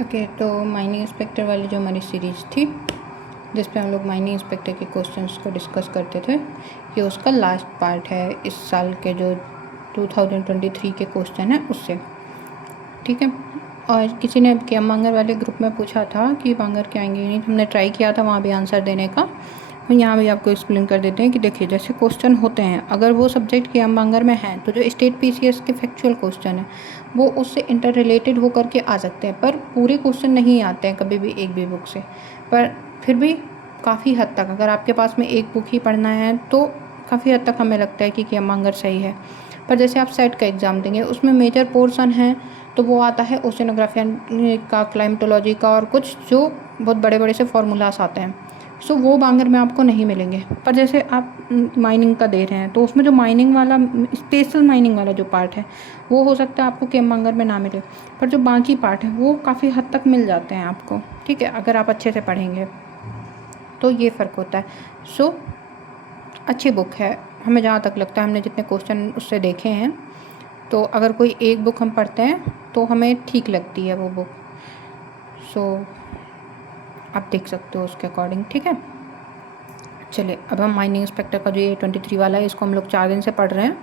Okay, तो mining inspector वाली जो हमारी सीरीज़ थी जिस पे हम लोग माइनिंग इंस्पेक्टर के क्वेश्चंस को डिस्कस करते थे, ये उसका लास्ट पार्ट है इस साल के जो 2023 के क्वेश्चन है उससे। ठीक है, और किसी ने के मांगर वाले ग्रुप में पूछा था कि मांगर के आएंगे नहीं, हमने ट्राई किया था वहाँ भी आंसर देने का। तो यहाँ भी आपको एक्सप्लेन कर देते हैं कि देखिए जैसे क्वेश्चन होते हैं, अगर वो सब्जेक्ट के मांगर में हैं तो जो स्टेट पीसीएस के फैक्चुअल क्वेश्चन है वो उससे इंटर रिलेटेड हो करके आ सकते हैं, पर पूरे क्वेश्चन नहीं आते हैं कभी भी एक भी बुक से। पर फिर भी काफ़ी हद तक अगर आपके पास में एक बुक ही पढ़ना है तो काफ़ी हद तक हमें लगता है कि मांगर सही है। पर जैसे आप सेट का एग्ज़ाम देंगे उसमें मेजर पोर्शन है तो वो आता है ओशिनोग्राफी का, क्लाइमेटोलॉजी का और कुछ जो बहुत बड़े बड़े से फार्मूलास आते हैं। सो वो मांगर में आपको नहीं मिलेंगे। पर जैसे आप माइनिंग का दे रहे हैं तो उसमें जो माइनिंग वाला स्पेशल माइनिंग वाला जो पार्ट है वो हो सकता है आपको केम मांगर में ना मिले, पर जो बाकी पार्ट है वो काफ़ी हद तक मिल जाते हैं आपको। ठीक है, अगर आप अच्छे से पढ़ेंगे तो ये फ़र्क होता है। सो अच्छी बुक है, हमें जहाँ तक लगता है, हमने जितने क्वेश्चन उससे देखे हैं, तो अगर कोई एक बुक हम पढ़ते हैं तो हमें ठीक लगती है वो बुक। सो आप देख सकते हो उसके अकॉर्डिंग। ठीक है, चलिए अब हम माइनिंग इंस्पेक्टर का जो ये 23 वाला है इसको हम लोग 4 दिन से पढ़ रहे हैं,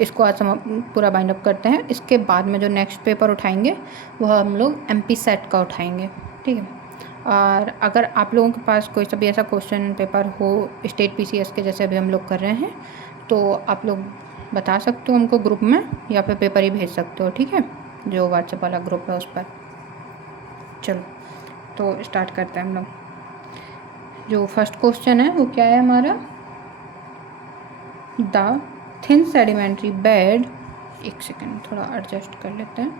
इसको आज हम पूरा बाइंड अप करते हैं। इसके बाद में जो नेक्स्ट पेपर उठाएंगे वह हम लोग एमपी सेट का उठाएंगे। ठीक है, और अगर आप लोगों के पास कोई सा भी ऐसा क्वेश्चन पेपर हो स्टेट पीसीएस के जैसे अभी हम लोग कर रहे हैं तो आप लोग बता सकते हो हमको ग्रुप में, या फिर पेपर ही भेज सकते हो। ठीक है, जो व्हाट्सएप वाला ग्रुप है उस पर। चलो तो स्टार्ट करते हैं हम लोग। जो फर्स्ट क्वेश्चन है वो क्या है हमारा, द थिन सेडिमेंट्री बेड, एक सेकेंड थोड़ा एडजस्ट कर लेते हैं।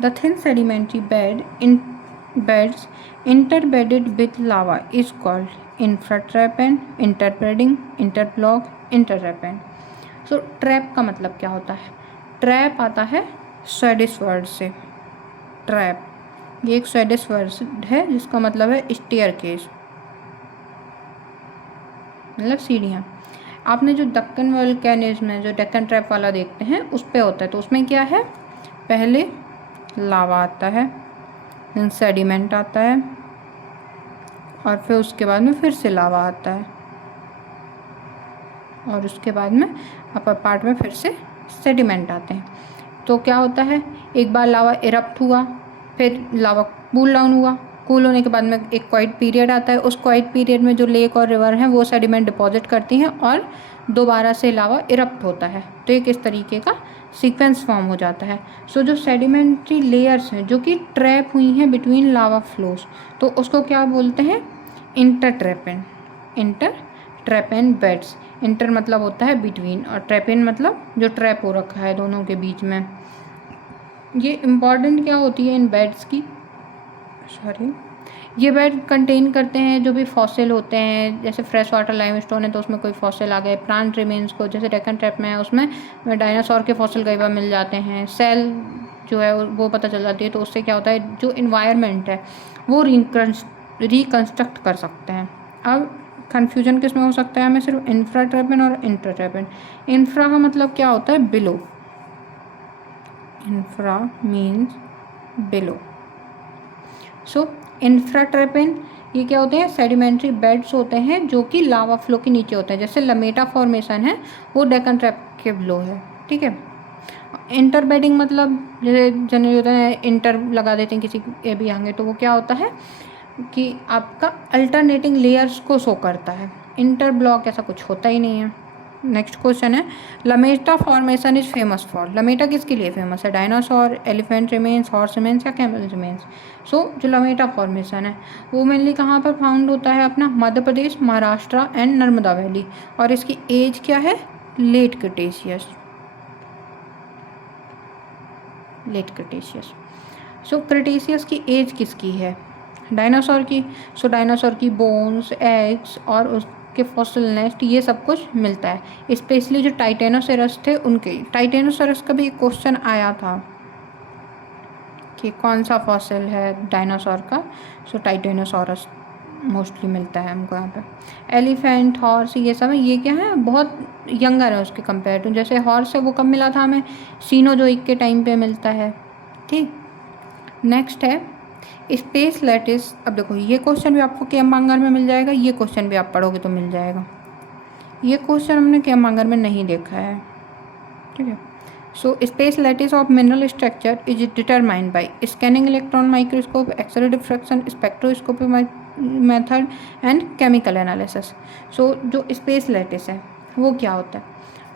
The thin sedimentary bed in beds interbedded with lava is called infratrappean, interbreeding, interblock, intertrappean. So trap का मतलब क्या होता है? ट्रैप आता है स्वेडिश वर्ड से, ट्रैप ये एक स्वेडिश वर्ड है जिसका मतलब है स्टेयरकेस, मतलब सीढ़ियाँ। आपने जो दक्कन वोल्केनिज्म है, जो डेक्कन ट्रैप वाला देखते हैं उस पे होता है, तो उसमें क्या है, पहले लावा आता है, देन सेडिमेंट आता है, और फिर उसके बाद में फिर से लावा आता है, और उसके बाद में अपर पार्ट में फिर से सेडिमेंट आते हैं। तो क्या होता है, एक बार लावा इरप्ट हुआ, फिर लावा कूल डाउन हुआ, कूल होने के बाद में एक क्वाइट पीरियड आता है, उस क्वाइट पीरियड में जो लेक और रिवर हैं वो सेडिमेंट डिपॉजिट करती हैं और दोबारा से लावा इरप्ट होता है। तो एक इस तरीके का सीक्वेंस फॉर्म हो जाता है। सो जो सेडिमेंट्री लेयर्स हैं जो कि ट्रैप हुई हैं बिटवीन लावा फ्लोस, तो उसको क्या बोलते हैं, इंटरट्रैपेन, इंटरट्रैपेन बेड्स। इंटर मतलब होता है बिटवीन और ट्रैपेन मतलब जो ट्रैप हो रखा है दोनों के बीच में। ये इम्पॉर्टेंट क्या होती है इन बेड्स की, सॉरी, ये बेड कंटेन करते हैं जो भी फॉसिल होते हैं, जैसे फ्रेश वाटर लाइमस्टोन है तो उसमें कोई फॉसिल आ गए, प्लांट रिमेन्स को जैसे डेक्कन ट्रैप में है उसमें डायनासोर के फॉसिल कई बार मिल जाते हैं, सेल जो है वो पता चल जाती है। तो उससे क्या होता है, जो इन्वायरमेंट है वो रिकन्स्ट्रक्ट कर सकते हैं। अब कन्फ्यूजन किस में हो सकता है हमें, सिर्फ इंफ्राट्रैपेन और इंटरट्रैपेन। इंफ्रा का मतलब क्या होता है, बिलो, इंफ्रा मीन्स बिलो। सो इंफ्राट्रैपेन ये क्या होते हैं, सेडिमेंट्री बेड्स होते हैं जो कि लावा फ्लो के नीचे होते हैं, जैसे लमेटा फॉर्मेशन है वो डेक्कन ट्रैप के बिलो है। ठीक है, इंटरबेडिंग मतलब जैसे जनरली होता है इंटर लगा देते हैं किसी ए भी आगे, तो वो क्या होता है कि आपका अल्टरनेटिंग लेयर्स को शो करता है। इंटर ब्लॉक ऐसा कुछ होता ही नहीं है। नेक्स्ट क्वेश्चन है, Lameta formation is famous for, Lameta किसके लिए फेमस है, dinosaur, elephant remains, horse remains या कैमल रिमेन्स। सो जो लमेटा फॉर्मेशन है वो मेनली कहाँ पर फाउंड होता है, अपना मध्य प्रदेश, महाराष्ट्र एंड नर्मदा वैली, और इसकी एज क्या है, लेट क्रिटेशियस, लेट क्रिटेशियस। सो क्रिटेशियस की एज किसकी है, डायनासोर की। सो डायनासोर की बोन्स, एग्स और उसके फॉसिल नेस्ट ये सब कुछ मिलता है। स्पेशली जो टाइटेनोसोरस थे उनके, टाइटेनोसोरस का भी एक क्वेश्चन आया था कि कौन सा फॉसिल है डायनासोर का। सो टाइटेनोसोरस मोस्टली मिलता है हमको यहाँ पे। एलिफेंट, हॉर्स ये सब है, ये क्या है, बहुत यंगर है उसके कंपेयर टू। जैसे हॉर्स है वो कब मिला था हमें, सीनोजोइक के टाइम पे मिलता है। ठीक, नेक्स्ट है स्पेस लैटिस, अब देखो ये क्वेश्चन भी आपको केएम बांगर में मिल जाएगा, ये क्वेश्चन भी आप पढ़ोगे तो मिल जाएगा। ये क्वेश्चन हमने केएम बांगर में नहीं देखा है, ठीक है। So space lattice of mineral structure is determined by scanning electron microscope, x ray diffraction, spectroscopy method and chemical analysis. So जो स्पेस लैटिस है वो क्या होता है,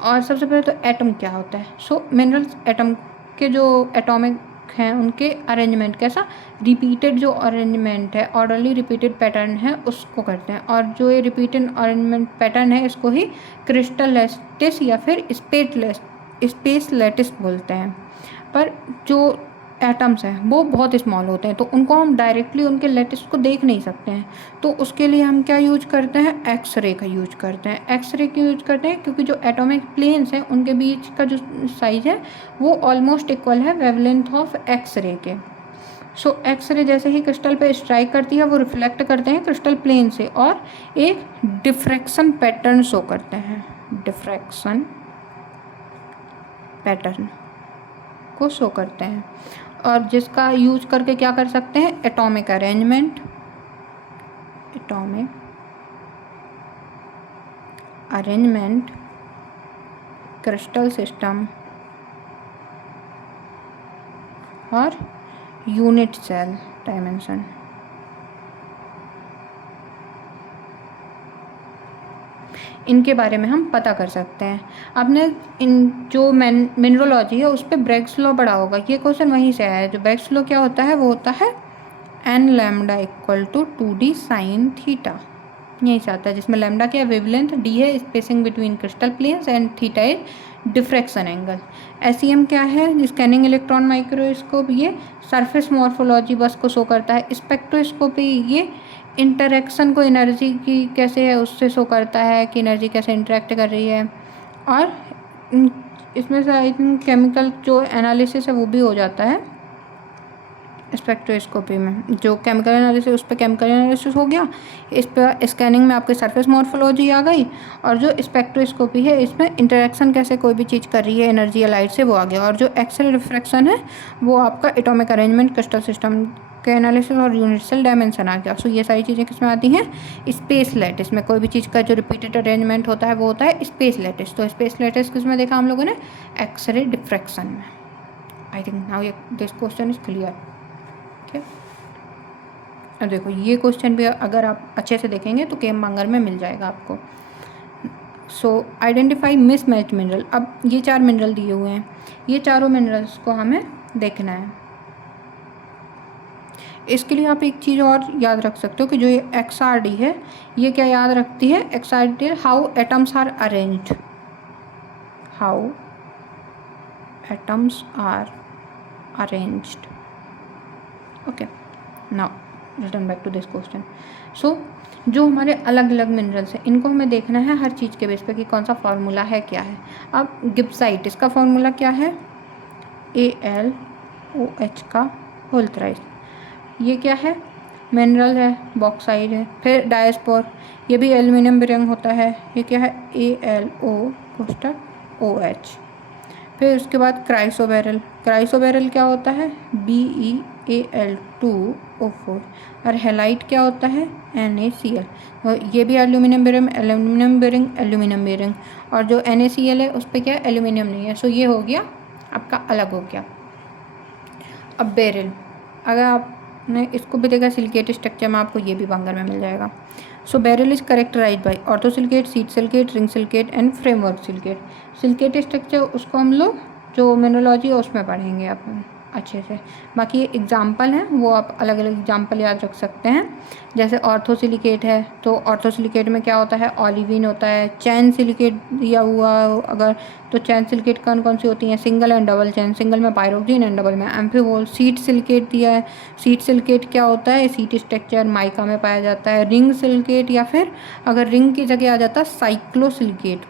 और सबसे पहले तो एटम क्या होता है। सो मिनरल्स एटम के जो एटॉमिक हैं उनके अरेंजमेंट कैसा, रिपीटेड जो अरेंजमेंट है, ऑर्डरली रिपीटेड पैटर्न है उसको करते हैं, और जो ये रिपीटेड अरेंजमेंट पैटर्न है इसको ही क्रिस्टल लैटिस या फिर स्पेस लैटिस बोलते हैं। पर जो एटम्स हैं वो बहुत स्मॉल होते हैं, तो उनको हम डायरेक्टली उनके लैटिस को देख नहीं सकते हैं, तो उसके लिए हम क्या यूज करते हैं, एक्सरे का यूज करते हैं। एक्सरे क्यों यूज करते हैं, क्योंकि जो एटॉमिक प्लेन्स हैं उनके बीच का जो साइज है वो ऑलमोस्ट इक्वल है वेवलेंथ ऑफ एक्सरे के। सो एक्सरे जैसे ही क्रिस्टल पे स्ट्राइक करती है वो रिफ्लेक्ट करते हैं क्रिस्टल प्लेन से और एक डिफ्रैक्शन पैटर्न शो करते हैं, डिफ्रैक्शन पैटर्न को शो करते हैं, और जिसका यूज करके क्या कर सकते हैं, एटॉमिक अरेंजमेंट, क्रिस्टल सिस्टम और यूनिट सेल डायमेंशन। इनके बारे में हम पता कर सकते हैं। आपने इन जो मिनरोलॉजी है उस पर ब्रैग्स लॉ पढ़ा होगा, ये क्वेश्चन वहीं से आया है। जो ब्रैग्स लॉ क्या होता है, वो होता है n lambda equal to 2d sine theta, यहीं से आता है, जिसमें लैम्डा क्या है, वेवलेंथ, डी है spacing between crystal planes and theta is diffraction angle. SEM क्या है, स्कैनिंग इलेक्ट्रॉन माइक्रोस्कोप, ये सरफेस मॉर्फोलॉजी बस को शो करता है। स्पेक्ट्रोस्कोपी ये इंटरेक्शन को एनर्जी की कैसे है उससे शो करता है कि एनर्जी कैसे इंटरेक्ट कर रही है। और इसमें से आई थिंक केमिकल जो एनालिसिस है वो भी हो जाता है स्पेक्ट्रोस्कोपी में। जो केमिकल एनालिसिस उस पर केमिकल एनालिसिस हो गया, इस पर स्कैनिंग में आपके सरफेस मॉर्फोलॉजी आ गई, और जो स्पेक्ट्रोस्कोपी है इसमें इंटरेक्शन कैसे कोई भी चीज़ कर रही है एनर्जी या लाइट से वो आ गया, और जो एक्सरे रिफ्रैक्शन है वो आपका एटॉमिक अरेंजमेंट, क्रिस्टल सिस्टम के एनालिसिस और यूनिट सेल डायमेंशन आ गया। सो ये सारी चीज़ें किस में आती हैं, स्पेस लैटिस में। कोई भी चीज़ का जो रिपीटेड अरेंजमेंट होता है वो होता है स्पेस लैटिस। तो स्पेस लैटिस किस में देखा हम लोगों ने, एक्सरे डिफ्रैक्शन में। I think now this question is clear. ठीक है, अब देखो ये क्वेश्चन भी अगर आप अच्छे से देखेंगे तो केएम बांगर में मिल जाएगा आपको। सो आइडेंटिफाई मिसमैच मिनरल। अब ये 4 मिनरल दिए हुए हैं, ये चारों मिनरल्स को हमें देखना है। इसके लिए आप एक चीज़ और याद रख सकते हो कि जो ये XRD है ये क्या याद रखती है, XRD how atoms are arranged, how atoms are arranged. Okay, now return back to this question. So जो हमारे अलग अलग मिनरल्स हैं इनको हमें देखना है हर चीज़ के बेस पे कि कौन सा फार्मूला है, क्या है। अब गिब्साइट, इसका फार्मूला क्या है, AlOH का होल थ्राइस। ये क्या है, मिनरल है, बॉक्साइड है। फिर डायस्पोर, ये भी एल्यूमिनियम बेरिंग होता है, ये क्या है, AlO*OH। फिर उसके बाद क्राइसोबेरल, क्राइसोबेरल क्या होता है, BeAl2O4। और हेलाइट क्या होता है, NaCl। और ये भी एल्यूमिनियम बेरिंग, और जो NaCl है उस पर क्या एल्यूमिनियम नहीं है। सो ये हो गया आपका, अलग हो गया। अब बेरिल, अगर आपने इसको भी देखा सिलिकेट स्ट्रक्चर में, आपको ये भी बांगर में मिल जाएगा। So beryl is characterize by orthosilicate, sheet silicate, ring silicate and framework silicate. Silicate structure उसको हम लोग जो मिनरोलॉजी है उसमें पढ़ेंगे अपन अच्छे से। बाकी ये एग्जाम्पल हैं वो आप अलग अलग एग्जाम्पल याद रख सकते हैं। जैसे ऑर्थोसिलिकेट है तो ऑर्थोसिलिकेट में क्या होता है, ऑलिविन होता है। चैन सिलिकेट दिया हुआ अगर, तो चैन सिलिकेट कौन कौन सी होती हैं, single and double chain, single में पायरोक्सिन एंड डबल में एम्फीवोल। सीट सिलिकेट दिया है, सीट सिलिकेट क्या होता है, सीट स्ट्रक्चर माइका में पाया जाता है। रिंग सिलिकेट, या फिर अगर रिंग की जगह आ जाता है साइक्लोसिलिकेट,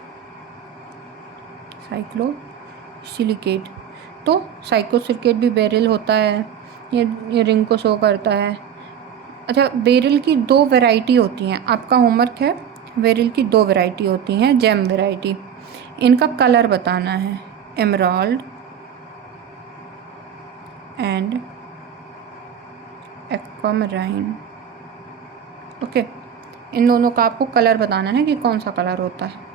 तो साइक्लोसिलिकेट भी बेरिल होता है, ये रिंग को शो करता है। अच्छा, बेरिल की 2 वैरायटी होती हैं, आपका होमवर्क है। बेरिल की 2 वैरायटी होती हैं, जेम वैरायटी। इनका कलर बताना है, एमराल्ड एंड एक्वामराइन। ओके, इन दोनों का आपको कलर बताना है कि कौन सा कलर होता है।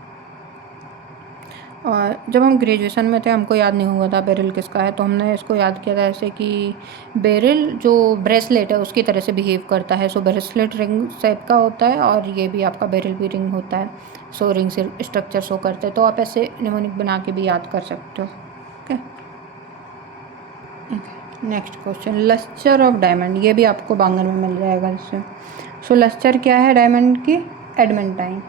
और जब हम ग्रेजुएशन में थे हमको याद नहीं हुआ था बेरिल किसका है, तो हमने इसको याद किया था ऐसे कि बेरिल जो ब्रेसलेट है उसकी तरह से बिहेव करता है। सो ब्रेसलेट रिंग शेप का होता है और ये भी आपका बेरिल भी रिंग होता है। सो रिंग से स्ट्रक्चर शो करते हैं, तो आप ऐसे निमोनिक बना के भी याद कर सकते हो। Okay, next question, lustre of diamond. ये भी आपको बांगर में मिल जाएगा इससे। सो लस्चर क्या है डायमंड की? एडमेंटाइन।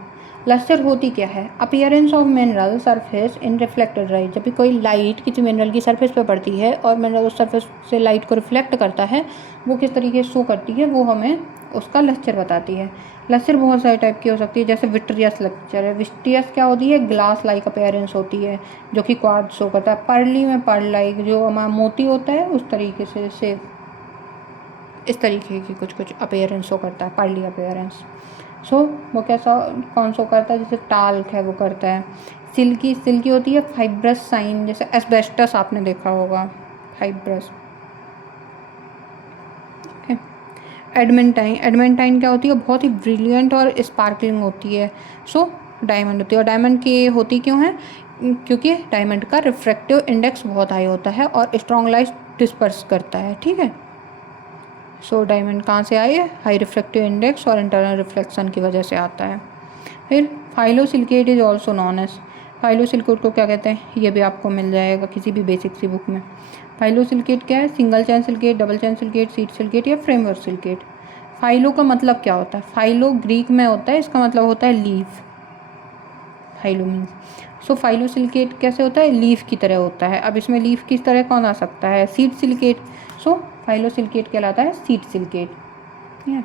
लस्टर होती क्या है? Appearance of mineral surface in reflected light. जब भी कोई लाइट किसी मिनरल की सरफेस पे पड़ती है और मिनरल उस सरफेस से लाइट को रिफ्लेक्ट करता है, वो किस तरीके से शो करती है, वो हमें उसका लस्टर बताती है। लस्टर बहुत सारे टाइप की हो सकती है, जैसे विट्रियस लस्टर है। विट्रियस क्या होती है? ग्लास लाइक अपीयरेंस होती है जो कि क्वार्ट्ज शो करता है। पर्ली में पर्ल लाइक जो हमारा मोती होता है उस तरीके से इस तरीके की कुछ अपीयरेंस शो करता है, पर्ली अपीयरेंस। सो वो कैसा कौन शो करता है? जैसे टाल्क है वो करता है। सिल्की होती है फाइब्रस साइन, जैसे एस्बेस्टस आपने देखा होगा, फाइब्रस। एडमेंटाइन क्या होती है? बहुत ही ब्रिलियंट और स्पार्कलिंग होती है। सो डायमंड होती है। और डायमंड की होती क्यों है? क्योंकि डायमंड का रिफ्रैक्टिव इंडेक्स बहुत हाई होता है और स्ट्रॉन्ग लाइट डिस्पर्स करता है। ठीक है, सो डायमंड कहाँ से आई है? हाई रिफ्रैक्टिव इंडेक्स और इंटरनल रिफ्लेक्शन की वजह से आता है। फिर phyllosilicate is also non edge. Phyllosilicate को क्या कहते हैं? ये भी आपको मिल जाएगा किसी भी बेसिक सी बुक में। फाइलोसिलिकेट क्या है? सिंगल चैन सिलिकेट, डबल चैन सिलिकेट, सीट सिलिकेट या फ्रेमवर्क सिलिकेट। फाइलो का मतलब क्या होता है? फाइलो ग्रीक में होता है, इसका मतलब होता है लीफ। फाइलो मीन्स। सो फाइलोसिलिकेट कैसे होता है? लीफ की तरह होता है। अब इसमें लीफ किस तरह कौन आ सकता है? Seed silicate. सो फाइलोसिलिकेट कहलाता है सीड सिलिकेट। ठीक है,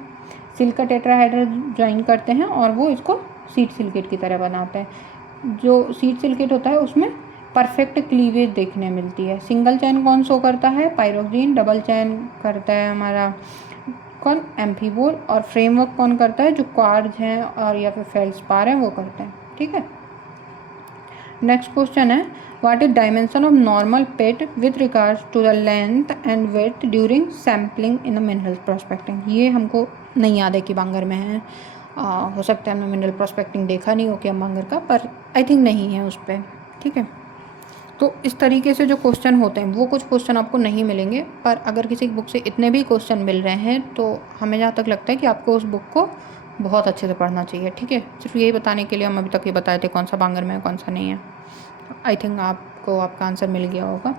सिल्क का टेट्राहेड्रल ज्वाइन करते हैं और वो इसको सीड सिलिकेट की तरह बनाते हैं। जो सीड सिलिकेट होता है उसमें परफेक्ट क्लीवेज देखने मिलती है। सिंगल चैन कौन शो करता है? पायरोक्सिन। डबल चैन करता है हमारा कौन? एम्फीबोल। और फ्रेमवर्क कौन करता है? जो क्वार्ज हैं और या फिर फेल्सपार हैं वो करते हैं। ठीक है, नेक्स्ट क्वेश्चन है, what is dimension of normal pit with regards to the length and width during sampling in the mineral prospecting. ये हमको नहीं याद है कि बांगर में है। हो सकता है हमने मिनरल प्रोस्पेक्टिंग देखा नहीं हो कि बांगर का, पर आई थिंक नहीं है उस पर। ठीक है, तो इस तरीके से जो क्वेश्चन होते हैं वो कुछ क्वेश्चन आपको नहीं मिलेंगे, पर अगर किसी बुक से इतने भी क्वेश्चन मिल रहे हैं तो हमें जहाँ तक लगता है कि आपको उस बुक को बहुत अच्छे से पढ़ना चाहिए। ठीक है, सिर्फ यही बताने के लिए हम अभी तक ये बताए थे कौन सा बांगर में है कौन सा नहीं है। आई थिंक आपको आपका आंसर मिल गया होगा।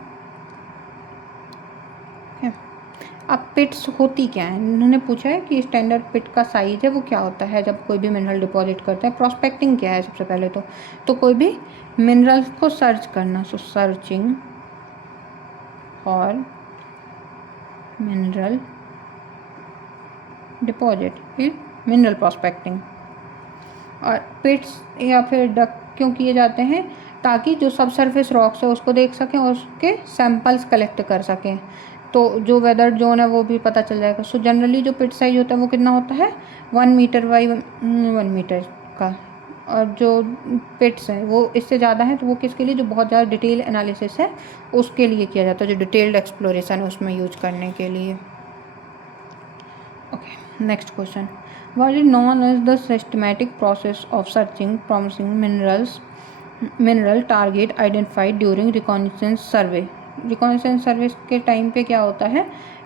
अब पिट्स होती क्या है? इन्होंने पूछा है कि स्टैंडर्ड पिट का साइज है वो क्या होता है जब कोई भी मिनरल डिपॉजिट करते हैं। प्रोस्पेक्टिंग क्या है? सबसे पहले तो कोई भी मिनरल्स को सर्च करना। So searching for mineral deposit is mineral prospecting. और पिट्स या फिर डक क्यों किए जाते हैं? ताकि जो सब सरफेस रॉक्स है उसको देख सकें और उसके सैंपल्स कलेक्ट कर सकें, तो जो वेदर जोन है वो भी पता चल जाएगा। सो जनरली जो पिट साइज होता है वो कितना होता है? 1 मीटर बाई 1 मीटर का। और जो पिट्स हैं वो इससे ज़्यादा है तो वो किसके लिए? जो बहुत ज़्यादा डिटेल एनालिसिस है उसके लिए किया जाता है, जो डिटेल्ड एक्सप्लोरेशन है उसमें यूज करने के लिए। Okay, next question, what is known as the systematic process of searching promising mineral target identified during reconnaissance survey। Reconnaissance survey के टाइम पे क्या होता है?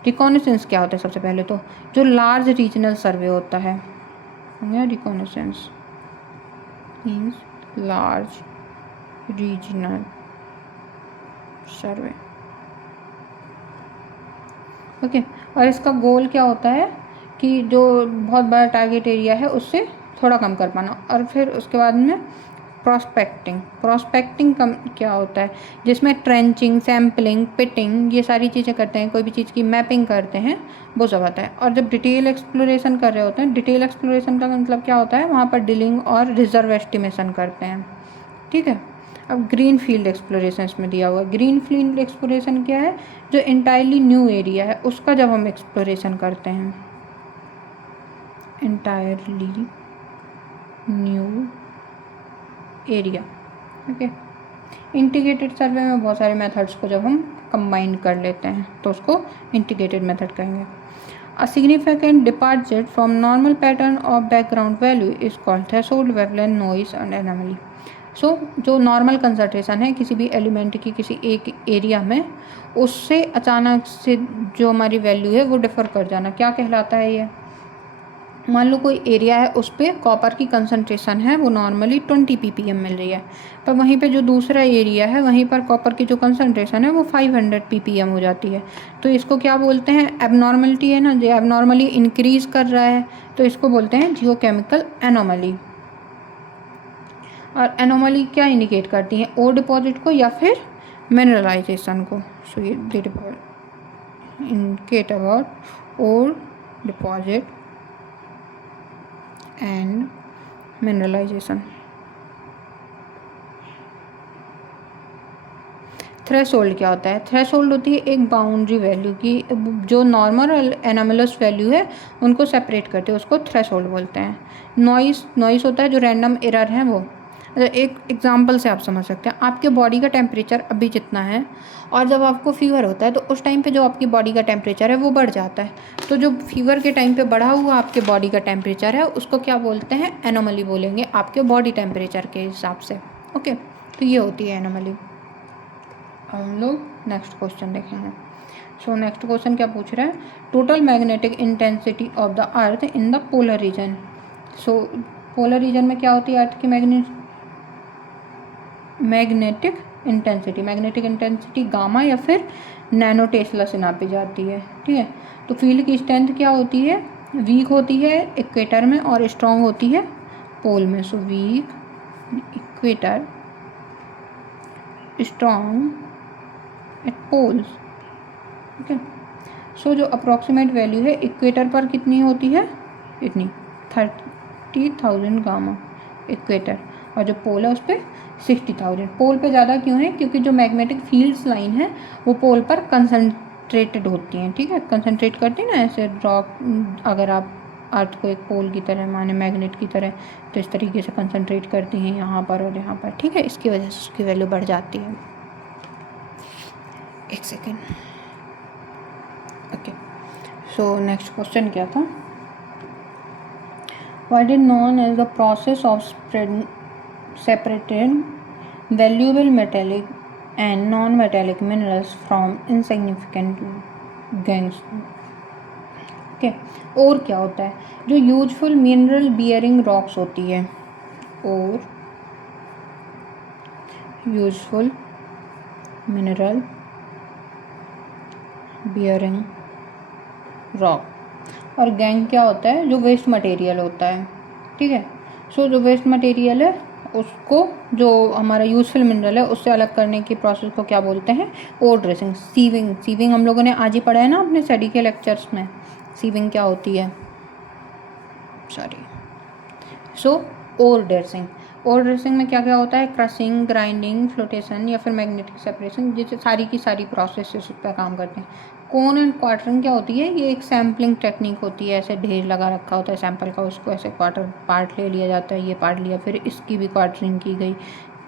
रिकॉनेसेंस क्या होता है? सबसे पहले तो जो लार्ज रीजनल सर्वे होता है, रिकॉनेसेंस मीन्स लार्ज रीजनल सर्वे। ओके, और इसका गोल क्या होता है कि जो बहुत बड़ा टारगेट एरिया है उससे थोड़ा कम कर पाना। और फिर उसके बाद में प्रोस्पेक्टिंग कम क्या होता है? जिसमें ट्रेंचिंग, सैम्पलिंग, पिटिंग ये सारी चीज़ें करते हैं, कोई भी चीज़ की मैपिंग करते हैं, वो सब आता है। और जब डिटेल एक्सप्लोरेशन कर रहे होते हैं, डिटेल एक्सप्लोरेशन का मतलब क्या होता है? वहाँ पर ड्रिलिंग और रिजर्व एस्टिमेशन करते हैं। ठीक है, अब ग्रीन फील्ड एक्सप्लोरेशन में दिया हुआ है। ग्रीन फील्ड एक्सप्लोरेशन क्या है? जो इंटायरली न्यू एरिया है उसका जब हम एक्सप्लोरेशन करते हैं, entirely new area. Okay, integrated survey में बहुत सारे मेथड्स को जब हम कंबाइन कर लेते हैं तो उसको इंटीग्रेटेड मेथड कहेंगे। A significant departure from normal pattern of background value is called threshold, wavelength, noise and anomaly. सो जो नॉर्मल कंसंट्रेशन है किसी भी एलिमेंट की किसी एक एरिया में, उससे अचानक से जो हमारी वैल्यू है वो डिफ़र कर जाना, क्या कहलाता है ये? मान लो कोई एरिया है, उस पर कॉपर की कंसंट्रेशन है वो नॉर्मली 20 ppm मिल रही है, पर वहीं पे जो दूसरा एरिया है वहीं पर कॉपर की जो कंसंट्रेशन है वो 500 ppm हो जाती है। तो इसको क्या बोलते हैं? एबनॉर्मलिटी है ना, जो एबनॉर्मली इंक्रीज़ कर रहा है, तो इसको बोलते हैं जियोकेमिकल एनोमली। और एनोमली क्या इंडिकेट करती है? ओर डिपॉजिट को या फिर मिनरलाइजेशन को। सो ये indicate about ore deposit and mineralisation. Threshold क्या होता है? थ्रेशोल्ड होती है एक बाउंड्री वैल्यू की, जो नॉर्मल और एनामलस वैल्यू है उनको सेपरेट करते हैं, उसको थ्रेशोल्ड बोलते हैं। नॉइस होता है जो रैंडम एरर है वो। एक एग्जांपल से आप समझ सकते हैं, आपके बॉडी का टेम्परेचर अभी जितना है और जब आपको फीवर होता है तो उस टाइम पे जो आपकी बॉडी का टेम्परेचर है वो बढ़ जाता है। तो जो फीवर के टाइम पे बढ़ा हुआ आपके बॉडी का टेम्परेचर है उसको क्या बोलते हैं? एनोमली बोलेंगे, आपके बॉडी टेम्परेचर के हिसाब से। ओके, तो ये होती है एनोमली। हम लोग नेक्स्ट क्वेश्चन देखेंगे। सो नेक्स्ट क्वेश्चन क्या पूछ रहा है? Total magnetic intensity of the earth in the polar region. So polar region में क्या होती है अर्थ की मैग्नेटिक इंटेंसिटी गामा या फिर नैनो टेस्ला से नापी जाती है। ठीक है, तो फील्ड की स्ट्रेंथ क्या होती है? वीक होती है इक्वेटर में और स्ट्रॉन्ग होती है पोल में। So weak equator, strong at poles. Okay, so जो अप्रॉक्सीमेट वैल्यू है इक्वेटर पर कितनी होती है? इतनी 30,000 गामा इक्वेटर, और जो पोल है उस पर 60,000। पोल पे ज़्यादा क्यों है? क्योंकि जो मैग्नेटिक फील्ड्स लाइन है वो पोल पर कंसंट्रेटेड होती हैं। ठीक है, कंसंट्रेट करती हैं ना, ऐसे रॉक, अगर आप अर्थ को एक पोल की तरह माने, मैग्नेट की तरह, तो इस तरीके से कंसंट्रेट करती हैं यहाँ पर और यहाँ पर। ठीक है, इसकी वजह से उसकी वैल्यू बढ़ जाती है। एक second. Okay, so next question क्या था? What is known as the process of separating valuable metallic and non-metallic minerals from insignificant gangs? Okay, और क्या होता है? जो यूजफुल मिनरल बियरिंग रॉक्स होती है, और यूजफुल मिनरल बियरिंग रॉक, और गैंग क्या होता है? जो वेस्ट मटेरियल होता है। ठीक है, सो जो वेस्ट मटेरियल है उसको, जो हमारा यूजफुल मिनरल है उससे अलग करने की प्रोसेस को क्या बोलते हैं? ओर ड्रेसिंग। सीविंग हम लोगों ने आज ही पढ़ा है ना अपने स्टडी के लेक्चर्स में। सीविंग क्या होती है? सो ओर ड्रेसिंग में क्या क्या होता है? क्रशिंग, ग्राइंडिंग, फ्लोटेशन या फिर मैग्नेटिक सेपरेशन, जिससे सारी की सारी प्रोसेस उस पर काम करते हैं। कोन एंड क्वार्टरिंग क्या होती है? ये एक सैम्पलिंग टेक्निक होती है, ऐसे ढेर लगा रखा होता है सैंपल का, उसको ऐसे पार्ट ले लिया जाता है, ये पार्ट लिया, फिर इसकी भी क्वार्टरिंग की गई,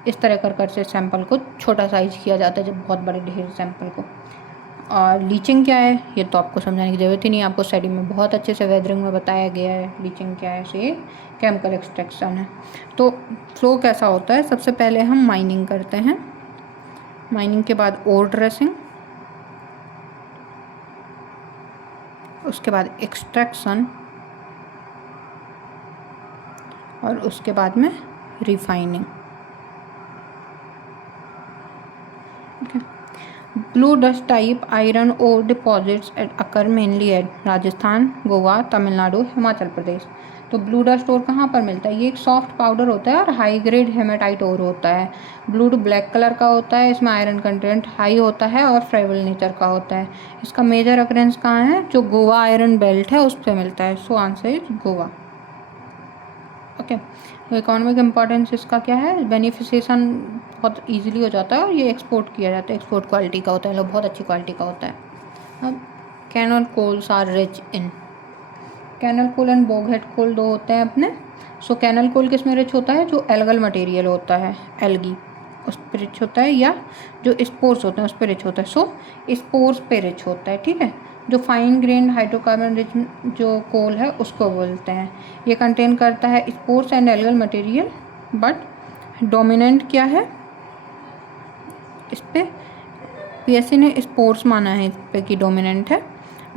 इस तरह कर से सैंपल को छोटा साइज किया जाता है जब बहुत बड़े ढेर सैंपल को। और लीचिंग क्या है ये तो आपको समझाने की ज़रूरत ही नहीं, आपको स्टडी में बहुत अच्छे से वेदरिंग में बताया गया है लीचिंग क्या है। से केमिकल एक्सट्रैक्शन है। तो फ्लो कैसा होता है? सबसे पहले हम माइनिंग करते हैं, माइनिंग के बाद ओर ड्रेसिंग, उसके बाद एक्सट्रैक्शन, और उसके बाद में refining. Blue dust type iron ore deposits occur mainly at Rajasthan, Goa, Tamil Nadu, Himachal Pradesh. तो ब्लू डस्ट ओर कहाँ पर मिलता है? ये एक सॉफ्ट पाउडर होता है और हाई ग्रेड हेमेटाइट ओर होता है। ब्लू ब्लैक कलर का होता है, इसमें आयरन कंटेंट हाई होता है और फ्रेबल नेचर का होता है। इसका मेजर अकरेंस कहाँ है? जो गोवा आयरन बेल्ट है उस पर मिलता है। So answer is Goa. Okay, तो इकोनॉमिक इम्पोर्टेंस इसका क्या है? बेनिफिशिएशन बहुत इजीली हो जाता है और ये एक्सपोर्ट किया जाता है, एक्सपोर्ट क्वालिटी का होता है, लोग बहुत अच्छी क्वालिटी का होता है। अब cannel coals are rich in, cannel coal and boghead coal दो होते हैं अपने। सो कैनल कोल किस में रिच होता है? जो एल्गल मटेरियल होता है, एल्गी, उस पर रिच होता है, या जो स्पोर्स होते हैं उस पर रिच होता है। सो स्पोर्स पे रिच होता है। ठीक है, जो फाइन ग्रेन्ड हाइड्रोकार्बन रिच जो कोल है उसको बोलते हैं। ये कंटेन करता है spores and algal material, but dominant क्या है इस पर, पीएससी ने स्पोर्ट्स माना है इस पर कि डोमिनेंट है।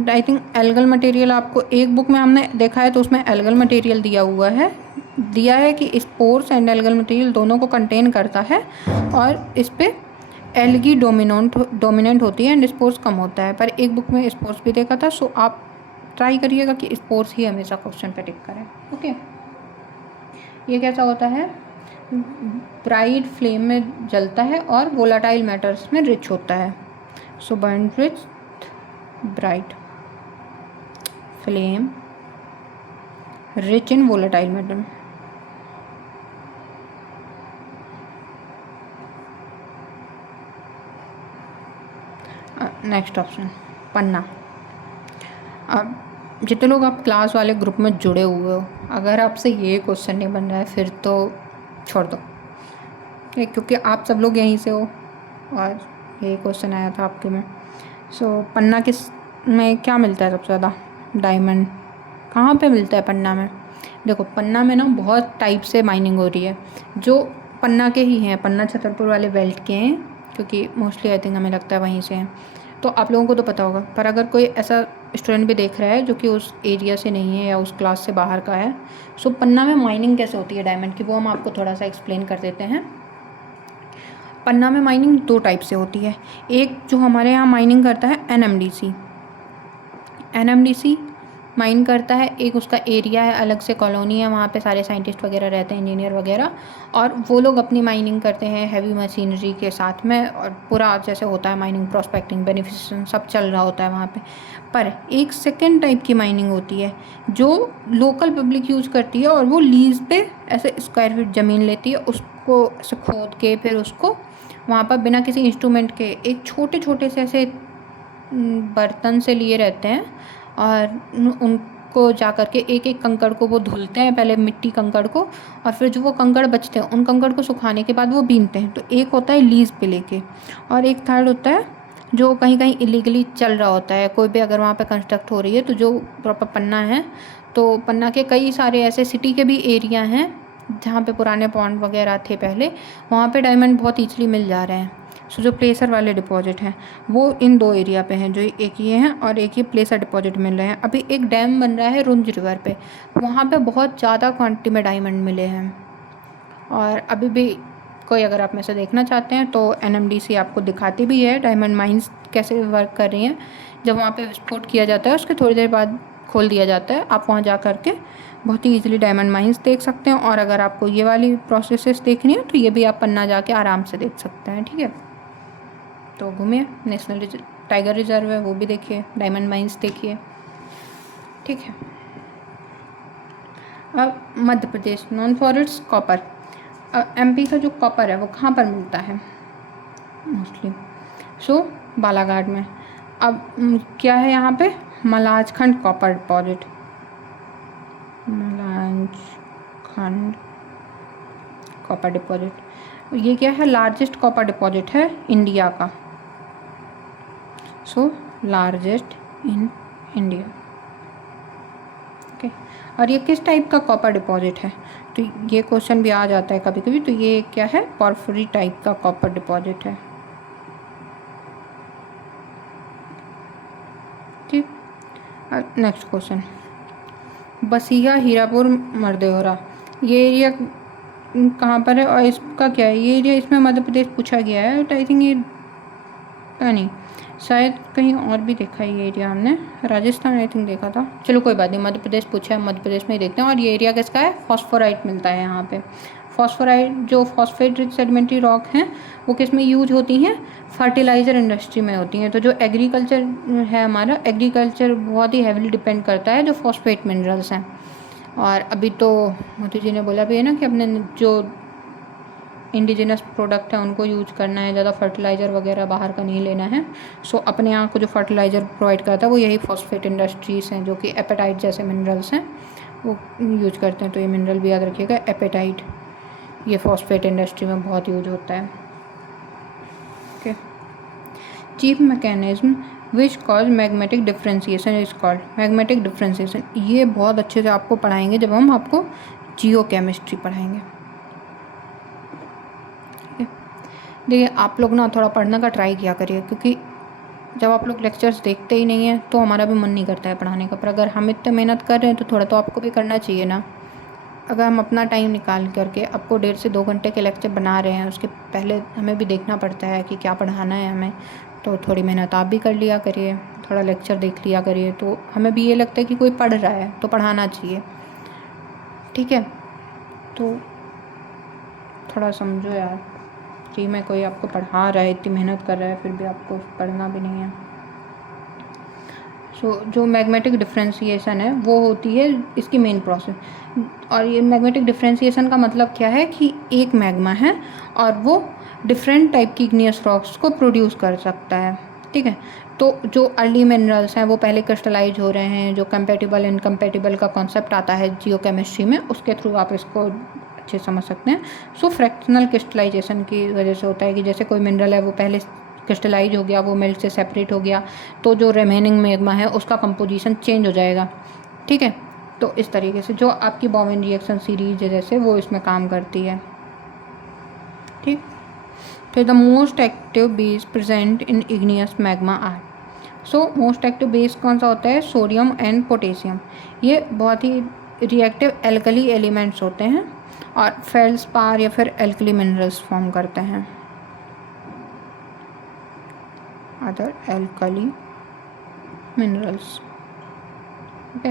आई थिंक एल्गल मटेरियल आपको एक बुक में हमने देखा है तो उसमें एल्गल मटेरियल दिया है कि स्पोर्ट्स एंड एल्गल मटेरियल दोनों को कंटेन करता है, और इस पर एल्गी डोमिनेंट होती है एंड स्पोर्ट्स कम होता है। पर एक बुक में स्पोर्ट्स भी देखा था, सो आप ट्राई करिएगा कि स्पोर्ट्स ही हमेशा क्वेश्चन पे टिक करें। ओके, ये कैसा होता है, ब्राइट फ्लेम में जलता है और वोलाटाइल मैटर्स में रिच होता है। So burn rich bright flame rich in volatile matter. Next option Panna. अब जितने लोग आप क्लास वाले ग्रुप में जुड़े हुए हो, अगर आपसे ये क्वेश्चन नहीं बन रहा है फिर तो छोड़ दो, क्योंकि आप सब लोग यहीं से हो और यही क्वेश्चन आया था आपके में। सो पन्ना किस में क्या मिलता है सबसे ज़्यादा, डायमंड। कहाँ पे मिलता है पन्ना में? देखो पन्ना में ना बहुत टाइप से माइनिंग हो रही है, जो पन्ना के ही हैं, पन्ना छतरपुर वाले बेल्ट के हैं, क्योंकि मोस्टली आई थिंक हमें लगता है वहीं से हैं, तो आप लोगों को तो पता होगा। पर अगर कोई ऐसा स्टूडेंट भी देख रहा है जो कि उस एरिया से नहीं है या उस क्लास से बाहर का है, सो पन्ना में माइनिंग कैसे होती है डायमंड की, वो हम आपको थोड़ा सा एक्सप्लेन कर देते हैं। पन्ना में माइनिंग दो टाइप से होती है। एक जो हमारे यहाँ माइनिंग करता है एनएमडीसी माइन करता है, एक उसका एरिया है, अलग से कॉलोनी है, वहाँ पे सारे साइंटिस्ट वगैरह रहते हैं, इंजीनियर वगैरह, और वो लोग अपनी माइनिंग करते हैं हैवी मशीनरी के साथ में, और पूरा जैसे होता है माइनिंग, प्रोस्पेक्टिंग, बेनिफिशिएशन सब चल रहा होता है वहाँ पे। पर एक सेकेंड टाइप की माइनिंग होती है जो लोकल पब्लिक यूज़ करती है, और वो लीज पे ऐसे स्क्वायर फीट ज़मीन लेती है, उसको ऐसे खोद के फिर उसको वहाँ पर बिना किसी इंस्ट्रूमेंट के एक छोटे छोटे से ऐसे बर्तन से लिए रहते हैं, और उनको जा कर के एक एक कंकड़ को वो धुलते हैं, पहले मिट्टी कंकड़ को, और फिर जो वो कंकड़ बचते हैं उन कंकड़ को सुखाने के बाद वो बीनते हैं। तो एक होता है लीज पे लेके, और एक थर्ड होता है जो कहीं कहीं इलीगली चल रहा होता है, कोई भी अगर वहाँ पे कंस्ट्रक्ट हो रही है, तो जो प्रॉपर पन्ना है, तो पन्ना के कई सारे ऐसे सिटी के भी एरिया हैं जहाँ पे पुराने पॉन्ड वगैरह थे पहले, वहाँ पे डायमंड बहुत ईजली मिल जा रहे हैं। सो जो प्लेसर वाले डिपॉजिट हैं वो इन दो एरिया पे हैं, जो एक ये हैं और एक ये प्लेसर डिपॉजिट मिल रहे हैं। अभी एक डैम बन रहा है रुंज रिवर पे, वहाँ पे बहुत ज़्यादा क्वांटिटी में डायमंड मिले हैं, और अभी भी कोई अगर आप में से देखना चाहते हैं तो एनएमडीसी आपको दिखाती भी है डायमंड माइंस कैसे वर्क कर रही हैं। जब वहाँ पे विस्फोट किया जाता है उसके थोड़ी देर बाद खोल दिया जाता है, आप वहाँ जा करके बहुत ही ईजिली डायमंड माइंस देख सकते हैं। और अगर आपको ये वाली प्रोसेसेस देखनी है तो ये भी आप पन्ना जाके आराम से देख सकते हैं, ठीक है। तो घूमिए, नेशनल टाइगर रिजर्व है वो भी देखिए, डायमंड माइंस देखिए, ठीक है। अब Madhya Pradesh known for its copper. MP का जो कॉपर है वो कहाँ पर मिलता है मोस्टली? सो बालाघाट में। अब क्या है यहाँ पे, Malajkhand copper deposit, Malajkhand copper deposit. ये क्या है, लार्जेस्ट कॉपर डिपॉजिट है इंडिया का, so largest in India, okay. और ये किस टाइप का कॉपर डिपॉजिट है, तो ये क्वेश्चन भी आ जाता है कभी कभी। तो ये क्या है, पोर्फिरी टाइप का कॉपर डिपॉजिट है, ठीक। नेक्स्ट क्वेश्चन, बसिया हीरापुर मरदेवरा, ये एरिया कहाँ पर है और इसका क्या है? ये एरिया इसमें मध्य प्रदेश पूछा गया है, बट आई थिंक ये पता नहीं, शायद कहीं और भी देखा है ये एरिया हमने, राजस्थान आई थिंक देखा था। चलो कोई बात नहीं, मध्य प्रदेश पूछा है, मध्य प्रदेश में ही देखते हैं। और ये एरिया किसका है, फॉस्फोराइट मिलता है यहाँ पे। फॉस्फोराइट जो फॉस्फेट रिच सेडिमेंट्री रॉक हैं वो किस में यूज होती हैं, फर्टिलाइज़र इंडस्ट्री में होती हैं। तो जो एग्रीकल्चर है हमारा, एग्रीकल्चर बहुत ही हैविली डिपेंड करता है जो फॉस्फेट मिनरल्स हैं। और अभी तो मोदी जी ने बोला भी है ना कि अपने जो इंडिजिनस प्रोडक्ट है उनको यूज करना है, ज़्यादा फर्टिलाइज़र वगैरह बाहर का नहीं लेना है। सो अपने यहाँ को जो फर्टिलाइज़र प्रोवाइड करता है वो यही फॉस्फेट इंडस्ट्रीज़ हैं, जो कि एपेटाइट जैसे मिनरल्स हैं वो यूज करते हैं। तो ये मिनरल भी याद रखिएगा, एपेटाइट, ये फॉस्फेट इंडस्ट्री में बहुत यूज होता है, okay. Chief mechanism which cause magnetic differentiation is called. Magnetic differentiation ये बहुत अच्छे से आपको पढ़ाएंगे जब हम आपको जियो केमिस्ट्री पढ़ाएंगे। देखिए आप लोग ना थोड़ा पढ़ने का ट्राई किया करिए, क्योंकि जब आप लोग लेक्चर्स देखते ही नहीं हैं तो हमारा भी मन नहीं करता है पढ़ाने का। पर अगर हम इतने मेहनत कर रहे हैं तो थोड़ा तो आपको भी करना चाहिए ना। अगर हम अपना टाइम निकाल करके आपको 1.5 से 2 घंटे के लेक्चर बना रहे हैं, उसके पहले हमें भी देखना पड़ता है कि क्या पढ़ाना है हमें। तो थोड़ी मेहनत आप भी कर लिया करिए, थोड़ा लेक्चर देख लिया करिए, तो हमें भी ये लगता है कि कोई पढ़ रहा है तो पढ़ाना चाहिए। ठीक है, तो थोड़ा समझो यार कि मैं कोई आपको पढ़ा रहा है, इतनी मेहनत कर रहा है, फिर भी आपको पढ़ना भी नहीं है। जो मैग्नेटिक डिफ्रेंसिएशन है वो होती है इसकी मेन प्रोसेस। और ये मैग्नेटिक डिफ्रेंसिएशन का मतलब क्या है कि एक मैग्मा है और वो डिफरेंट टाइप की इग्नियस रॉक्स को प्रोड्यूस कर सकता है। ठीक है, तो जो अर्ली मिनरल्स हैं वो पहले क्रिस्टलाइज हो रहे हैं। जो कंपैटिबल इनकम्पैटिबल का कॉन्सेप्ट आता है जियो केमिस्ट्री में, उसके थ्रू आप इसको अच्छे समझ सकते हैं। सो फ्रैक्शनल क्रिस्टलाइजेशन की वजह से होता है कि जैसे कोई मिनरल है वो पहले क्रिस्टलाइज हो गया, वो मिल्क से सेपरेट हो गया, तो जो रिमेनिंग मैग्मा है उसका कंपोजिशन चेंज हो जाएगा। ठीक है, तो इस तरीके से जो आपकी बॉवेन रिएक्शन सीरीज है जैसे वो इसमें काम करती है। ठीक, फिर the most active base present in igneous magma are. So most active base कौन सा होता है? Sodium and potassium. ये बहुत ही रिएक्टिव एल्कली एलिमेंट्स होते हैं और फेल्सपार या फिर एल्कली मिनरल्स फॉर्म करते हैं। Other alkali minerals. ओके,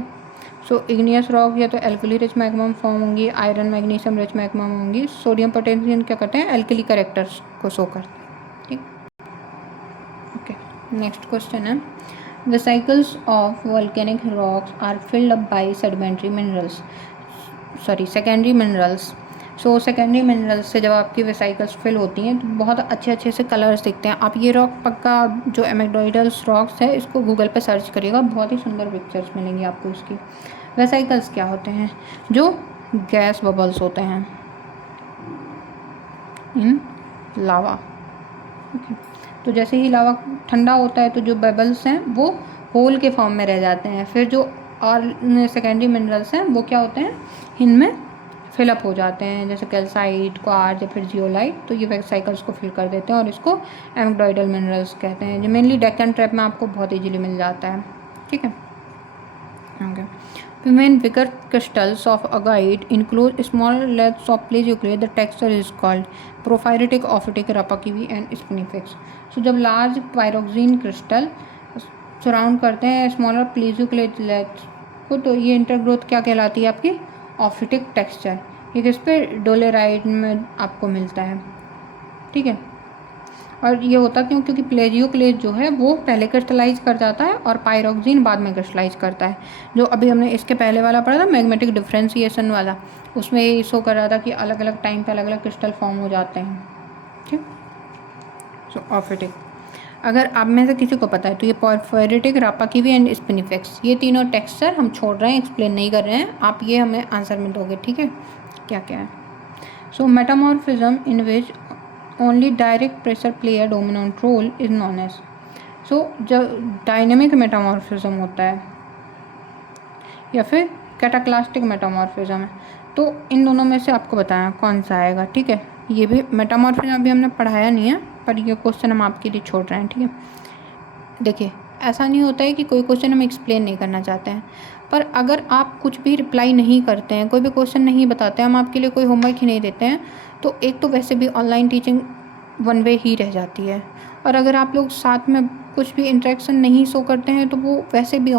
सो इग्नियस रॉक या तो एल्कली रिच मैग्मा फॉर्म होंगी, आयरन मैग्नीशियम रिच मैग्मा होंगी। सोडियम पोटेशियम क्या करते हैं? एल्कली कैरेक्टर्स को शो करते हैं। ठीक, ओके, नेक्स्ट क्वेश्चन है vesicles of volcanic rocks are filled up by sedimentary minerals, sorry secondary minerals. So secondary minerals से जब आपकी वेसिकल्स फिल होती हैं तो बहुत अच्छे अच्छे से कलर्स दिखते हैं। आप ये रॉक पक्का जो एमेक्डोइडल्स रॉक्स है इसको गूगल पे सर्च करिएगा, बहुत ही सुंदर पिक्चर्स मिलेंगी आपको इसकी। वेसिकल्स क्या होते हैं? जो गैस बबल्स होते हैं इन लावा। ओके, तो जैसे ही लावा ठंडा होता है तो जो बबल्स हैं वो होल के फॉर्म में रह जाते हैं। फिर जो और सेकेंडरी मिनरल्स हैं वो क्या होते हैं? इनमें फिलअप हो जाते हैं, जैसे कैल्साइट, क्वार्ट्ज या फिर जियोलाइट। तो ये वेसिकल्स को फिल कर देते हैं और इसको एमेक्डोइडल मिनरल्स कहते हैं, जो मेनली डेक्कन ट्रैप में आपको बहुत इजीली मिल जाता है। ठीक है, okay. When bigger crystals of agate include smaller layers of plagioclase, the texture is called porphyritic, ophitic, rapakivi and spinifex. So जब लार्ज पायरोक्सिन क्रिस्टल सराउंड करते हैं स्मॉलर प्लेजियोक्लेज लेयर्स को, तो ये इंटरग्रोथ क्या कहलाती है? आपकी ऑफिटिक टेक्सचर। ये किस पे? डोलेराइट में आपको मिलता है। ठीक है, और ये होता क्यों? क्योंकि प्लेजियोक्लेज जो है वो पहले क्रिस्टलाइज कर जाता है और पायरोक्सिन बाद में क्रिस्टलाइज करता है। जो अभी हमने इसके पहले वाला पढ़ा था मैग्नेटिक डिफ्रेंसिएशन वाला, उसमें ये शो कर रहा था कि अलग अलग टाइम पे अलग अलग क्रिस्टल फॉर्म हो जाते हैं। ठीक, सो ऑफिटिक। अगर आप में से किसी को पता है तो ये पोर्फिरिटिक, रापाकिवी एंड स्पिनिफेक्स, ये तीनों टेक्सचर हम छोड़ रहे हैं, एक्सप्लेन नहीं कर रहे हैं। आप ये हमें आंसर में दोगे। ठीक है, क्या क्या है? So metamorphism in which only direct pressure play a dominant role is known as. So जब डायनेमिक मेटामॉर्फिज्म होता है या फिर कैटाक्लास्टिक मेटामॉर्फिज्म है, तो इन दोनों में से आपको बताया कौन सा आएगा। ठीक है, ये भी मेटामॉर्फिज्म अभी हमने पढ़ाया नहीं है, पर ये क्वेश्चन हम आपके लिए छोड़ रहे हैं। ठीक है, देखिए ऐसा नहीं होता है कि कोई क्वेश्चन हम एक्सप्लेन नहीं करना चाहते हैं, पर अगर आप कुछ भी रिप्लाई नहीं करते हैं, कोई भी क्वेश्चन नहीं बताते, हम आपके लिए कोई होमवर्क ही नहीं देते हैं, तो एक तो वैसे भी ऑनलाइन टीचिंग वन वे ही रह जाती है। और अगर आप लोग साथ में कुछ भी इंटरेक्शन नहीं शो करते हैं तो वो वैसे भी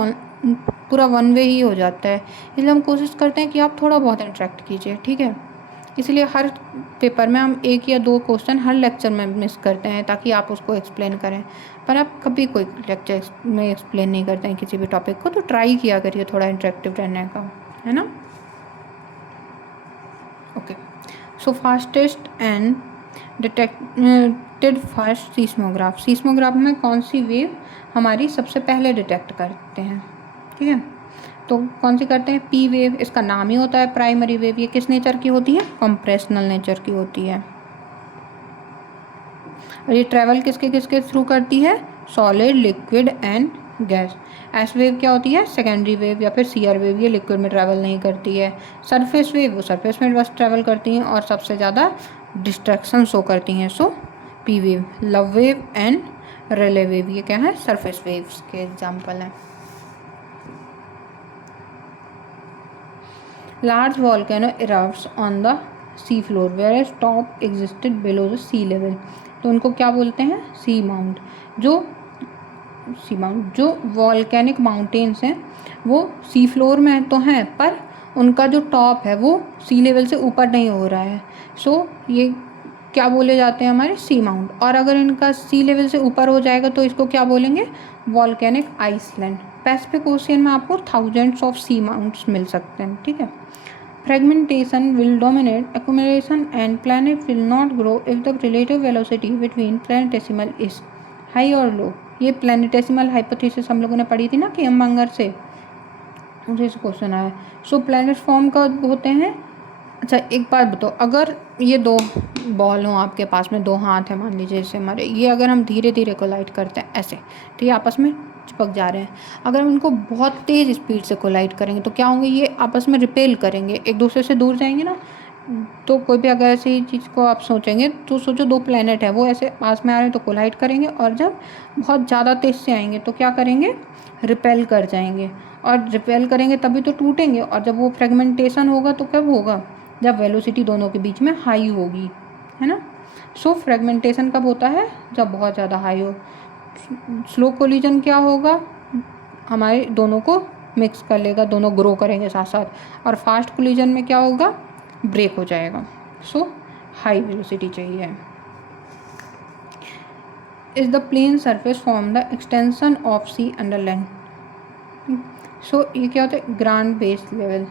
पूरा वन वे ही हो जाता है। इसलिए हम कोशिश करते हैं कि आप थोड़ा बहुत इंटरेक्ट कीजिए। ठीक है, इसलिए हर पेपर में हम 1 या 2 क्वेश्चन हर लेक्चर में मिस करते हैं ताकि आप उसको एक्सप्लेन करें, पर आप कभी कोई लेक्चर में एक्सप्लेन नहीं करते हैं किसी भी टॉपिक को। तो ट्राई किया करिए थोड़ा इंटरेक्टिव रहने का, है ना। Okay, so fastest and detected first seismograph. Seismograph में कौन सी वेव हमारी सबसे पहले डिटेक्ट करते हैं? ठीक है, तो कौन सी करते हैं? P wave. इसका नाम ही होता है प्राइमरी वेव। ये किस नेचर की होती है? कंप्रेशनल नेचर की होती है। और ये ट्रैवल किसके थ्रू करती है? Solid, liquid and gas. S wave क्या होती है? सेकेंडरी वेव या फिर सीआर वेव, ये लिक्विड में ट्रैवल नहीं करती है। सरफेस वेव, वो सरफेस में बस ट्रैवल करती हैं और सबसे ज़्यादा डिस्ट्रैक्शन शो करती हैं। So P wave, love wave and Rayleigh wave, ये क्या है? सरफेस वेव्स के एग्जाम्पल हैं। Large volcano erupts on the sea floor where top existed below the sea level, तो उनको क्या बोलते हैं? Seamount. जो वॉल्केनिक माउंटेन्स हैं वो सी फ्लोर में तो हैं, पर उनका जो टॉप है वो सी लेवल से ऊपर नहीं हो रहा है। सो ये क्या बोले जाते हैं? हमारे सी माउंट। और अगर इनका सी लेवल से ऊपर हो जाएगा तो इसको क्या बोलेंगे? Volcanic Iceland. पैसिफिक ओशियन में आपको थाउजेंड्स ऑफ सी माउंट्स मिल सकते हैं, ठीक है। Fragmentation will dominate accumulation and planet will not grow if the relative velocity between planetesimal is high or low। ये प्लानिटेसिमल हाइपोथेसिस हम लोगों ने पढ़ी थी ना कि यमंगर से, मुझे क्वेश्चन आया। सो प्लैनेट फॉर्म कब होते हैं? अच्छा एक बात बताओ, अगर ये दो बॉल हों आपके पास में, दो हाथ है मान लीजिए जैसे हमारे, ये अगर हम धीरे धीरे कोलाइड करते हैं ऐसे, तो ये आपस में चिपक जा रहे हैं। अगर हम इनको बहुत तेज़ स्पीड से कोलाइड करेंगे तो क्या होंगे? ये आपस में रिपेल करेंगे, एक दूसरे से दूर जाएंगे ना। तो कोई भी अगर ऐसी चीज़ को आप सोचेंगे तो सोचो दो प्लैनेट है, वो ऐसे पास में आ रहे हैं तो कोलाइड करेंगे, और जब बहुत ज़्यादा तेज़ से आएंगे तो क्या करेंगे? रिपेल कर जाएंगे, और रिपेल करेंगे तभी तो टूटेंगे। और जब वो फ्रेगमेंटेशन होगा तो कब होगा? जब वेलोसिटी दोनों के बीच में हाई होगी, है ना। सो फ्रेगमेंटेशन कब होता है? जब बहुत ज़्यादा हाई हो। स्लो कोलिजन क्या होगा? हमारे दोनों को मिक्स कर लेगा, दोनों ग्रो करेंगे साथ साथ। और फास्ट कोलिजन में क्या होगा? ब्रेक हो जाएगा। सो हाई वेलोसिटी चाहिए। Is the plane surface form the extension of sea under land. So ये क्या होता है? Grand base level.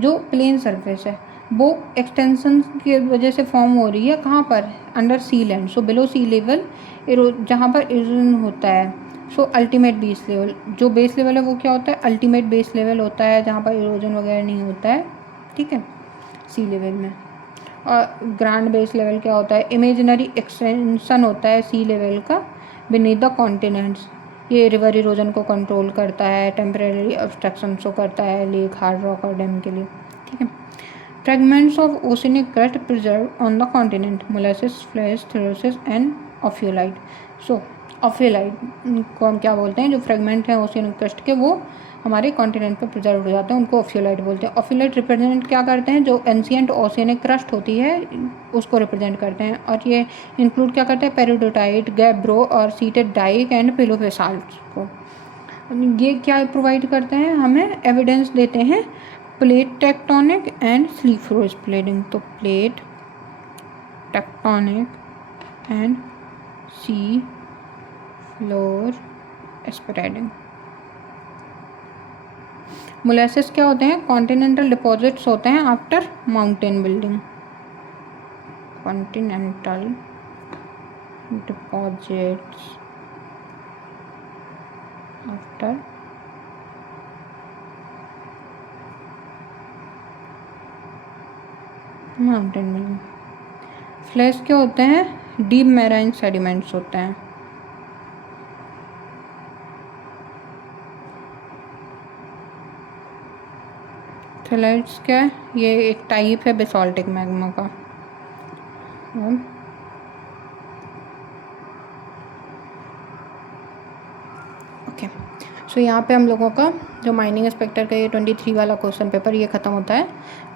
जो प्लेन सरफेस है वो एक्सटेंशन की वजह से फॉर्म हो रही है, कहाँ पर? अंडर सी लैंड। सो बिलो सी लेवल, जहाँ पर इरोजन होता है। सो अल्टीमेट बेस लेवल, जो बेस लेवल है वो क्या होता है? अल्टीमेट बेस लेवल होता है, जहाँ पर इरोजन वगैरह नहीं होता है, ठीक है, सी लेवल में। और ग्रांड बेस लेवल क्या होता है? इमेजिनरी एक्सटेंशन होता है सी लेवल का बीनीथ द कॉन्टिनेंट्स। ये रिवर इरोजन को कंट्रोल करता है, टेम्परेरी ऑब्स्ट्रक्शन शो करता है लेक, हार्ड रॉक और डैम के लिए, ठीक है। Fragments of oceanic crust preserve on the continent, molasses, flysch, therosis and ophiolite. So ophiolite को हम क्या बोलते हैं? जो फ्रेगमेंट हैं ओशियनिक क्रस्ट के वो हमारे कॉन्टिनेंट पर प्रिजर्व हो जाते हैं, उनको ऑफियोलाइट बोलते हैं। ऑफियोलाइट रिप्रेजेंट क्या करते हैं? जो एंशिएंट ओशियनिक क्रस्ट होती है उसको रिप्रेजेंट करते हैं। और ये इंक्लूड क्या करते हैं? पेरिडोटाइट, गैब्रो और सीटेड डाइक एंड पिलोबेसाल्ट को। ये क्या प्रोवाइड करते हैं? हमें एविडेंस देते हैं plate tectonic and sea floor splitting. तो plate tectonic and sea floor spreading. Molasses क्या होते हैं? कॉन्टिनेंटल डिपॉजिट्स होते हैं after mountain building. Continental deposits after mountain building. Flash क्या होते हैं? डीप मैराइन सेडिमेंट्स होते हैं। थैलाइट्स क्या है? ये एक टाइप है बेसाल्टिक मैग्मा का। ओके, सो यहाँ पे हम लोगों का जो माइनिंग इंस्पेक्टर का ये 23 वाला क्वेश्चन पेपर ये ख़त्म होता है।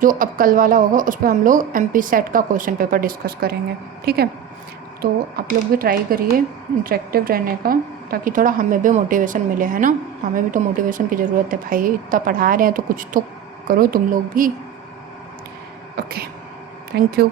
जो अब कल वाला होगा उस पर हम लोग MP सेट का क्वेश्चन पेपर डिस्कस करेंगे, ठीक है। तो आप लोग भी ट्राई करिए इंटरेक्टिव रहने का, ताकि थोड़ा हमें भी मोटिवेशन मिले, है ना। हमें भी तो मोटिवेशन की ज़रूरत है भाई, इतना पढ़ा रहे हैं तो कुछ तो करो तुम लोग भी। Okay, thank you.